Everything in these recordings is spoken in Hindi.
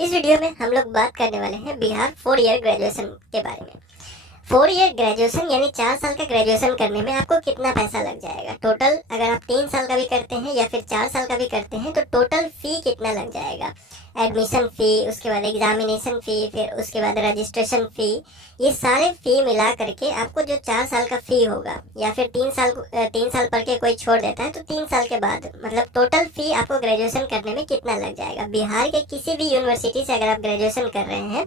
इस वीडियो में हम लोग बात करने वाले हैं बिहार 4 ईयर ग्रेजुएशन के बारे में। 4 ईयर ग्रेजुएशन यानी 4 साल का ग्रेजुएशन करने में आपको कितना पैसा लग जाएगा टोटल। अगर आप 3 साल का भी करते हैं या फिर 4 साल का भी करते हैं तो टोटल फी कितना लग जाएगा। एडमिशन फ़ी, उसके बाद एग्जामिनेशन फ़ी, फिर उसके बाद रजिस्ट्रेशन फ़ी, ये सारे फ़ी मिला करके आपको जो 4 साल का फ़ी होगा या फिर 3 साल पढ़ के कोई छोड़ देता है तो 3 साल के बाद मतलब टोटल फ़ी आपको ग्रेजुएशन करने में कितना लग जाएगा। बिहार के किसी भी यूनिवर्सिटी से अगर आप ग्रेजुएशन कर रहे हैं,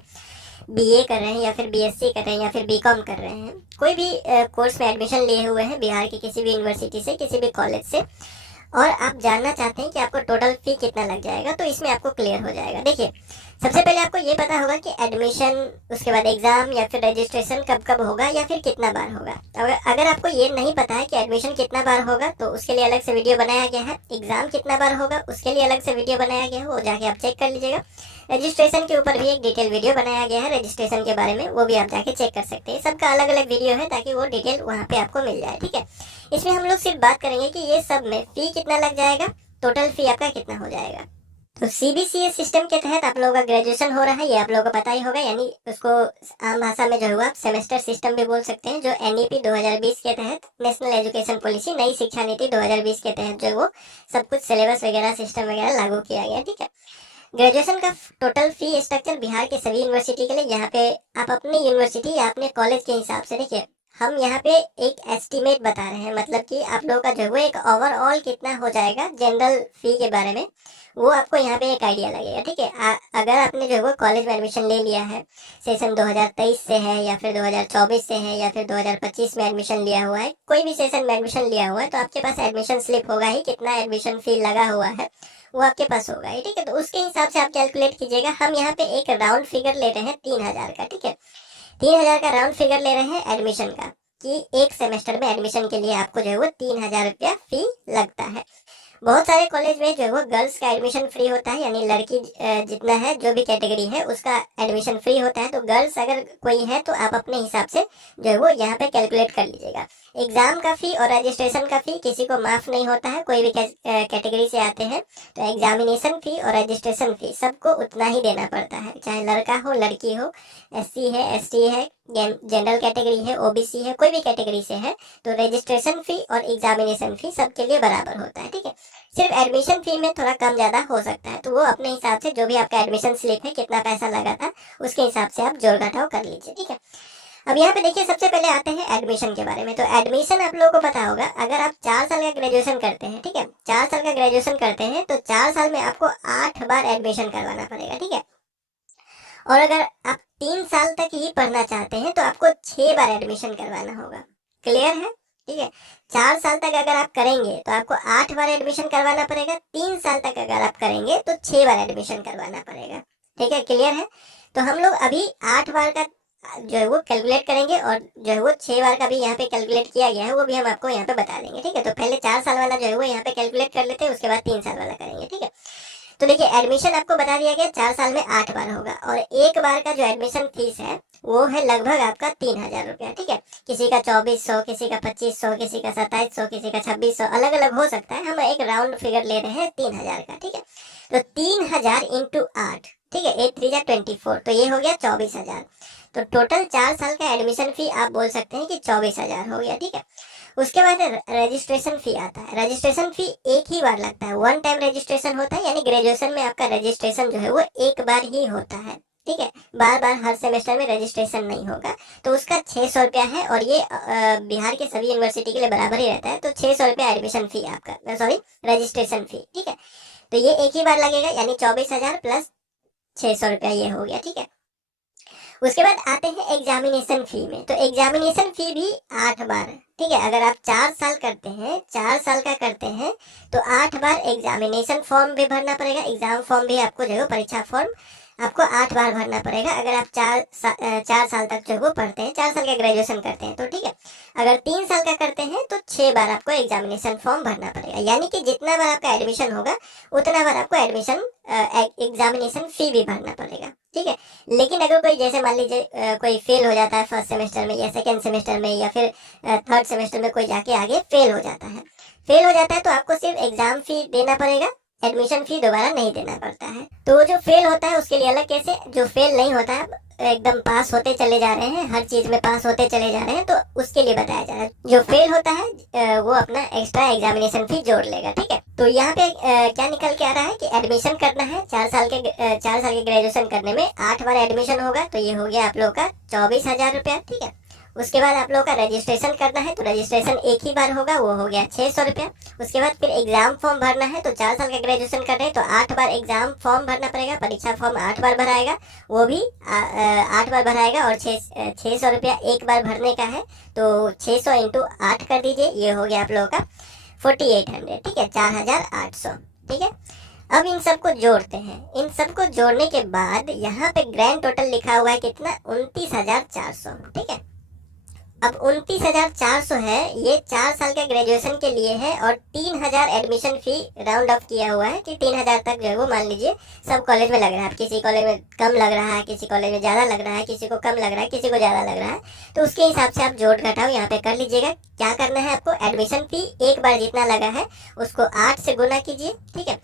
बीए कर रहे हैं या फिर बीएससी कर रहे हैं या फिर बीकॉम कर रहे हैं, कोई भी कोर्स में एडमिशन लिए हुए हैं बिहार की किसी भी यूनिवर्सिटी से, किसी भी कॉलेज से, और आप जानना चाहते हैं कि आपको टोटल फी कितना लग जाएगा, तो इसमें आपको क्लियर हो जाएगा। देखिए, सबसे पहले आपको ये पता होगा कि एडमिशन, उसके बाद एग्जाम या फिर रजिस्ट्रेशन कब कब होगा या फिर कितना बार होगा। अगर आपको ये नहीं पता है कि एडमिशन कितना बार होगा तो उसके लिए अलग से वीडियो बनाया गया है। एग्जाम कितना बार होगा उसके लिए अलग से वीडियो बनाया गया है, वो जाके आप चेक कर लीजिएगा। रजिस्ट्रेशन के ऊपर भी एक डिटेल वीडियो बनाया गया है रजिस्ट्रेशन के बारे में, वो भी आप जाके चेक कर सकते हैं। सबका अलग अलग वीडियो है ताकि वो डिटेल वहाँ पे आपको मिल जाए, ठीक है। इसमें हम लोग सिर्फ बात करेंगे कि ये सब में फी कितना लग जाएगा, टोटल फी आपका कितना हो जाएगा। तो सीबीसीएस सिस्टम के तहत आप लोगों का ग्रेजुएशन हो रहा है, ये आप लोगों को पता ही होगा, यानी उसको आम भाषा में जो हुआ आप सेमेस्टर सिस्टम भी बोल सकते हैं, जो एनईपी 2020 के तहत, नेशनल एजुकेशन पॉलिसी, नई शिक्षा नीति 2020 के तहत जो वो सब कुछ सिलेबस वगैरह सिस्टम वगैरह लागू किया गया, ठीक है। ग्रेजुएशन का टोटल फी स्ट्रक्चर बिहार के सभी यूनिवर्सिटी के लिए, यहाँ पे आप अपनी यूनिवर्सिटी या अपने कॉलेज के हिसाब से, देखिए हम यहाँ पे एक एस्टीमेट बता रहे हैं, मतलब कि आप लोगों का जो वो एक ओवरऑल कितना हो जाएगा जनरल फी के बारे में, वो आपको यहाँ पे एक आइडिया लगेगा, ठीक है। अगर आपने जो वो कॉलेज में एडमिशन ले लिया है, सेशन 2023 से है या फिर 2024 से है या फिर 2025 में एडमिशन लिया हुआ है, कोई भी सेशन में एडमिशन लिया हुआ है, तो आपके पास एडमिशन स्लिप होगा ही, कितना एडमिशन फी लगा हुआ है वो आपके पास होगा ही, ठीक है। तो उसके हिसाब से आप कैलकुलेट कीजिएगा। हम यहाँ पे एक राउंड फिगर ले रहे हैं 3000 का, ठीक है। 3000 का राउंड फिगर ले रहे हैं एडमिशन का, कि एक सेमेस्टर में एडमिशन के लिए आपको जो है वो 3000 रुपया फी लगता है। बहुत सारे कॉलेज में जो है वो गर्ल्स का एडमिशन फ्री होता है, यानी लड़की जितना है जो भी कैटेगरी है उसका एडमिशन फ्री होता है। तो गर्ल्स अगर कोई है तो आप अपने हिसाब से जो है वो यहाँ पे कैलकुलेट कर लीजिएगा। एग्जाम का फी और रजिस्ट्रेशन का फी किसी को माफ नहीं होता है, कोई भी कैटेगरी से आते हैं तो एग्जामिनेशन फी और रजिस्ट्रेशन फी सबको उतना ही देना पड़ता है, चाहे लड़का हो लड़की हो, एससी है एसटी है, जनरल कैटेगरी है, ओबीसी है, कोई भी कैटेगरी से है, तो रजिस्ट्रेशन फी और एग्जामिनेशन फी सबके लिए बराबर होता है, ठीक है। सिर्फ एडमिशन फी में थोड़ा कम ज्यादा हो सकता है, तो वो अपने हिसाब से जो भी आपका एडमिशन स्लिप है कितना पैसा लगा था उसके हिसाब से आप जोड़ घटाव कर लीजिए, ठीक है। अब यहाँ पे देखिए, सबसे पहले आते हैं एडमिशन के बारे में। तो एडमिशन आप लोगों को पता होगा, अगर आप 4 साल का ग्रेजुएशन करते हैं, ठीक है, 4 साल का ग्रेजुएशन करते हैं तो 4 साल में आपको 8 बार एडमिशन करवाना पड़ेगा, ठीक है। और अगर आप 3 साल तक ही पढ़ना चाहते हैं तो आपको 6 बार एडमिशन करवाना होगा। क्लियर है, ठीक है। 4 साल तक अगर आप करेंगे तो आपको 8 बार एडमिशन करवाना पड़ेगा। 3 साल तक अगर आप करेंगे तो 6 बार एडमिशन करवाना पड़ेगा, ठीक है। क्लियर है। तो हम लोग अभी 8 बार का जो है वो कैलकुलेट करेंगे और जो है वो 6 बार का भी यहाँ पे कैलकुलेट किया गया है, वो भी हम आपको यहाँ पे बता देंगे, ठीक है। तो पहले 4 साल वाला जो है वो यहाँ पे कैलकुलेट कर लेते हैं, उसके बाद 3 साल वाला करेंगे, ठीक है। तो देखिए, एडमिशन आपको बता दिया गया 4 साल में 8 बार होगा, और एक बार का जो एडमिशन फीस है वो है लगभग आपका 3000 रुपया, ठीक है। किसी का 2400, किसी का 2500, किसी का 2700, किसी का 2600, अलग अलग हो सकता है। हम एक राउंड फिगर ले रहे हैं 3000 का, ठीक है। तो 3000 इंटू 8, ठीक है, 8 3 24, तो ये हो गया 24000। तो टोटल 4 साल का एडमिशन फी आप बोल सकते हैं कि 24000 हो गया, ठीक है। उसके बाद रजिस्ट्रेशन फी आता है। रजिस्ट्रेशन फी एक ही बार लगता है, वन टाइम रजिस्ट्रेशन होता है, यानी ग्रेजुएशन में आपका रजिस्ट्रेशन जो है वो एक बार ही होता है, ठीक है। बार बार हर सेमेस्टर में रजिस्ट्रेशन नहीं होगा। तो उसका 600 रुपया है, और ये बिहार के सभी यूनिवर्सिटी के लिए बराबर ही रहता है। तो 600 रुपया एडमिशन फी आपका, सॉरी रजिस्ट्रेशन फी, ठीक है। तो ये एक ही बार लगेगा, यानी 24000 प्लस 600 रुपया ये हो गया, ठीक है। उसके बाद आते हैं एग्जामिनेशन फी में। तो एग्जामिनेशन फी भी 8 बार, ठीक है। अगर आप 4 साल करते हैं, 4 साल का करते हैं तो 8 बार एग्जामिनेशन फॉर्म भी भरना पड़ेगा। एग्जाम फॉर्म भी आपको जो है परीक्षा फॉर्म आपको 8 बार भरना पड़ेगा, अगर आप 4 साल तक जो है वो पढ़ते हैं, 4 साल का ग्रेजुएशन करते हैं तो, ठीक है। अगर 3 साल का करते हैं तो 6 बार आपको एग्जामिनेशन फॉर्म भरना पड़ेगा, यानी कि जितना बार आपका एडमिशन होगा उतना बार आपको एग्जामिनेशन फी भी भरना पड़ेगा, ठीक है। लेकिन अगर कोई, जैसे मान लीजिए कोई फेल हो जाता है फर्स्ट सेमेस्टर में या सेकेंड सेमेस्टर में या फिर थर्ड सेमेस्टर में, कोई जाके आगे फेल हो जाता है तो आपको सिर्फ एग्जाम फी देना पड़ेगा, एडमिशन फी दोबारा नहीं देना पड़ता है। तो जो फेल होता है उसके लिए अलग केस है, जो फेल नहीं होता है एकदम पास होते चले जा रहे हैं, हर चीज में पास होते चले जा रहे हैं, तो उसके लिए बताया जा रहा है। जो फेल होता है वो अपना एक्स्ट्रा एग्जामिनेशन फी जोड़ लेगा, ठीक है। तो यहाँ पे क्या निकल के आ रहा है कि एडमिशन करना है 4 साल के ग्रेजुएशन करने में 8 बार एडमिशन होगा, तो ये हो गया आप लोग का 24,000 रुपया, ठीक है। उसके बाद आप लोगों का रजिस्ट्रेशन करना है, तो रजिस्ट्रेशन एक ही बार होगा, वो हो गया 600 रुपया। उसके बाद फिर एग्जाम फॉर्म भरना है, तो 4 साल का ग्रेजुएशन कर रहे हैं तो 8 बार एग्जाम फॉर्म भरना पड़ेगा, परीक्षा फॉर्म 8 बार भराएगा, वो भी 8 बार भराएगा, और 600 रुपया एक बार भरने का है, तो 600 इंटू 8 कर दीजिए, ये हो गया आप लोगों का 4800, ठीक है, 4800, ठीक है। अब इन सबको जोड़ते हैं, इन सबको जोड़ने के बाद यहाँ पे ग्रैंड टोटल लिखा हुआ है कितना, 29,400, ठीक है। अब 29,400 है, ये 4 साल का ग्रेजुएशन के लिए है, और 3,000 एडमिशन फी राउंड ऑफ किया हुआ है कि 3,000 तक जो है वो मान लीजिए सब कॉलेज में लग रहा है। किसी कॉलेज में कम लग रहा है, किसी कॉलेज में ज़्यादा लग रहा है, किसी को कम लग रहा है, किसी को ज़्यादा लग रहा है, तो उसके हिसाब से आप जोड़ घटाओ यहाँ पे कर लीजिएगा। क्या करना है आपको, एडमिशन फी एक बार जितना लगा है उसको 8 से गुना कीजिए, ठीक है।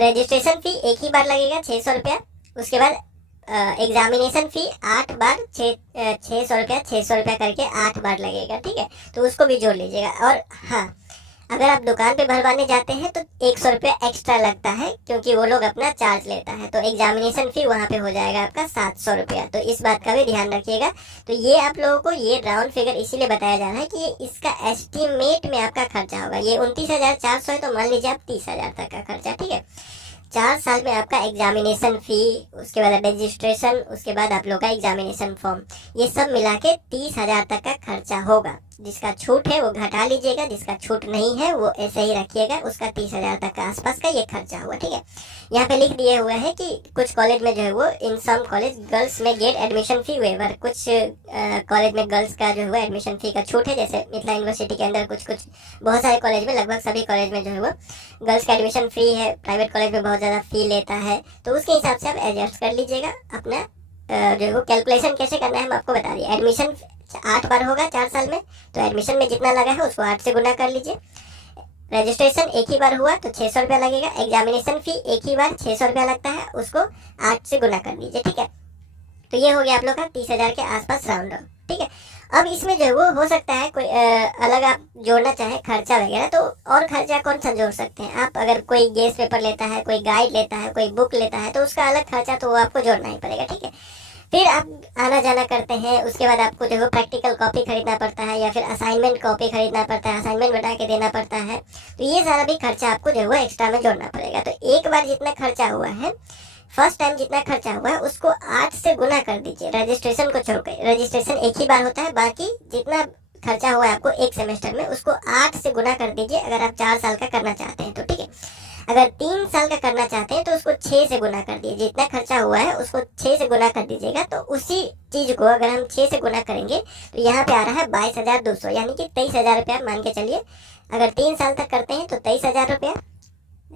रजिस्ट्रेशन फी एक ही बार लगेगा 600 रुपया, उसके बाद एग्जामिनेशन फी 8 बार 600 रुपया 600 रुपया करके 8 बार लगेगा, ठीक है, तो उसको भी जोड़ लीजिएगा। और हाँ, अगर आप दुकान पे भरवाने जाते हैं तो 100 रुपया एक्स्ट्रा लगता है, क्योंकि वो लोग अपना चार्ज लेता है, तो एग्जामिनेशन फी वहाँ पे हो जाएगा आपका 700 रुपया, तो इस बात का भी ध्यान रखिएगा। तो ये आप लोगों को ये राउंड फिगर इसीलिए बताया जा रहा है कि ये इसका एस्टिमेट में आपका खर्चा होगा। ये 29,400 है, तो मान लीजिए आप 30,000 तक का खर्चा, ठीक है। 4 साल में आपका एग्जामिनेशन फी, उसके बाद रजिस्ट्रेशन, उसके बाद आप लोग का एग्जामिनेशन फॉर्म, ये सब मिला के 30,000 तक का खर्चा होगा। जिसका छूट है वो घटा लीजिएगा, जिसका छूट नहीं है वो ऐसे ही रखिएगा, उसका 30,000 तक का आसपास का ये खर्चा हुआ, ठीक है। यहाँ पे लिख दिए हुए हैं कि कुछ कॉलेज में जो है वो इन सम कॉलेज गर्ल्स में गेट एडमिशन फी वेवर, कुछ कॉलेज में गर्ल्स का जो है एडमिशन फी का छूट है, जैसे मिथिला यूनिवर्सिटी के अंदर कुछ बहुत सारे कॉलेज में, लगभग सभी कॉलेज में जो है वो गर्ल्स का एडमिशन फ्री है, प्राइवेट कॉलेज में बहुत ज़्यादा फी लेता है, तो उसके हिसाब से आप एडजस्ट कर लीजिएगा। अपना जो है वो कैलकुलेशन कैसे करना है हम आपको बता दिए। एडमिशन 8 बार होगा 4 साल में, तो एडमिशन में जितना लगा है उसको 8 से गुना कर लीजिए। रजिस्ट्रेशन एक ही बार हुआ तो 600 रुपया लगेगा, एग्जामिनेशन फी एक ही बार 600 रुपया लगता है, उसको 8 से गुना कर दीजिए, ठीक है। तो ये हो गया आप लोग का 30,000 के आसपास राउंड ऑफ, ठीक है। अब इसमें जो है वो हो सकता है कोई अलग आप जोड़ना चाहे खर्चा वगैरह, तो और खर्चा कौन सा जोड़ सकते हैं आप, अगर कोई गेस्ट पेपर लेता है, कोई गाइड लेता है, कोई बुक लेता है, तो उसका अलग खर्चा तो वो आपको जोड़ना ही पड़ेगा, ठीक है। फिर आप आना जाना करते हैं, उसके बाद आपको जो है प्रैक्टिकल कॉपी खरीदना पड़ता है, या फिर असाइनमेंट कॉपी खरीदना पड़ता है, असाइनमेंट बना के देना पड़ता है, तो ये सारा भी खर्चा आपको जो है वो एक्स्ट्रा में जोड़ना पड़ेगा। तो एक बार जितना खर्चा हुआ है, फर्स्ट टाइम जितना खर्चा हुआ है उसको 8 से गुना कर दीजिए, रजिस्ट्रेशन को छोड़कर। रजिस्ट्रेशन एक ही बार होता है, बाकी जितना खर्चा हुआ है आपको एक सेमेस्टर में उसको 8 से गुना कर दीजिए, अगर आप 4 साल का करना चाहते हैं तो, ठीक है। अगर 3 साल का करना चाहते हैं तो उसको 6 से गुना कर दीजिए, जितना खर्चा हुआ है उसको 6 से गुना कर दीजिएगा। तो उसी चीज़ को अगर हम 6 से गुना करेंगे तो यहाँ पे आ रहा है 22,200, यानी कि 23,000 रुपया मान के चलिए। अगर 3 साल तक करते हैं तो 23,000 रुपया,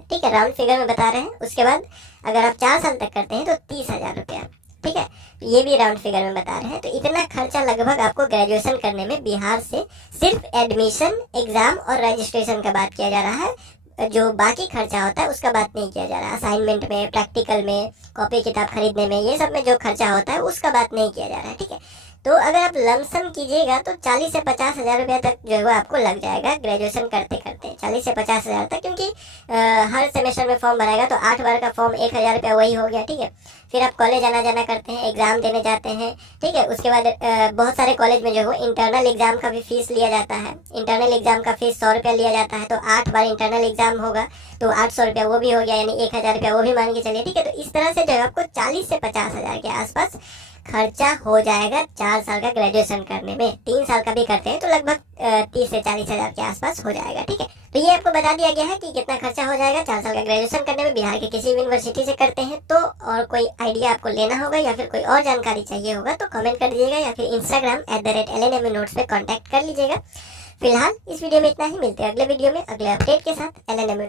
ठीक है, राउंड फिगर में बता रहे हैं। उसके बाद अगर आप 4 साल तक करते हैं तो 30,000 रुपया, ठीक है, ये भी राउंड फिगर में बता रहे हैं। तो इतना खर्चा लगभग आपको ग्रेजुएशन करने में बिहार से सिर्फ एडमिशन, एग्जाम और रजिस्ट्रेशन का बात किया जा रहा है, जो बाकी खर्चा होता है उसका बात नहीं किया जा रहा है। असाइनमेंट में, प्रैक्टिकल में, कॉपी किताब खरीदने में, ये सब में जो खर्चा होता है उसका बात नहीं किया जा रहा है, ठीक है। तो अगर आप लमसम कीजिएगा तो 40 से 50,000 रुपया तक जो है वो आपको लग जाएगा ग्रेजुएशन करते करते, 40 से 50,000 तक, क्योंकि हर सेमेस्टर में फॉर्म भराएगा तो 8 बार का फॉर्म 1,000 रुपया वही हो गया, ठीक है। फिर आप कॉलेज आना जाना करते हैं, एग्जाम देने जाते हैं, ठीक है। उसके बाद बहुत सारे कॉलेज में जो है इंटरनल एग्जाम का भी फीस लिया जाता है। इंटरनल एग्जाम का फीस 100 रुपया लिया जाता है, तो 8 बार इंटरनल एग्जाम होगा तो 800 रुपया वो भी हो गया, यानी 1,000 रुपया वो भी मान के चलिए, ठीक है। तो इस तरह से जो है आपको 40 से 50,000 के आसपास खर्चा हो जाएगा 4 साल का ग्रेजुएशन करने में। 3 साल का भी करते हैं तो लगभग 30 से 40,000 के आसपास हो जाएगा, ठीक है। तो ये आपको बता दिया गया है कि कितना खर्चा हो जाएगा 4 साल का ग्रेजुएशन करने में। बिहार के किसी भी यूनिवर्सिटी से करते हैं तो, और कोई आइडिया आपको लेना होगा या फिर कोई और जानकारी चाहिए होगा तो कमेंट कर दीजिएगा, या फिर इंस्टाग्राम @LNMU नोट्स पे कॉन्टैक्ट कर लीजिएगा। फिलहाल इस वीडियो में इतना ही, मिलते हैं अगले वीडियो में अगले अपडेट के साथ। LNMU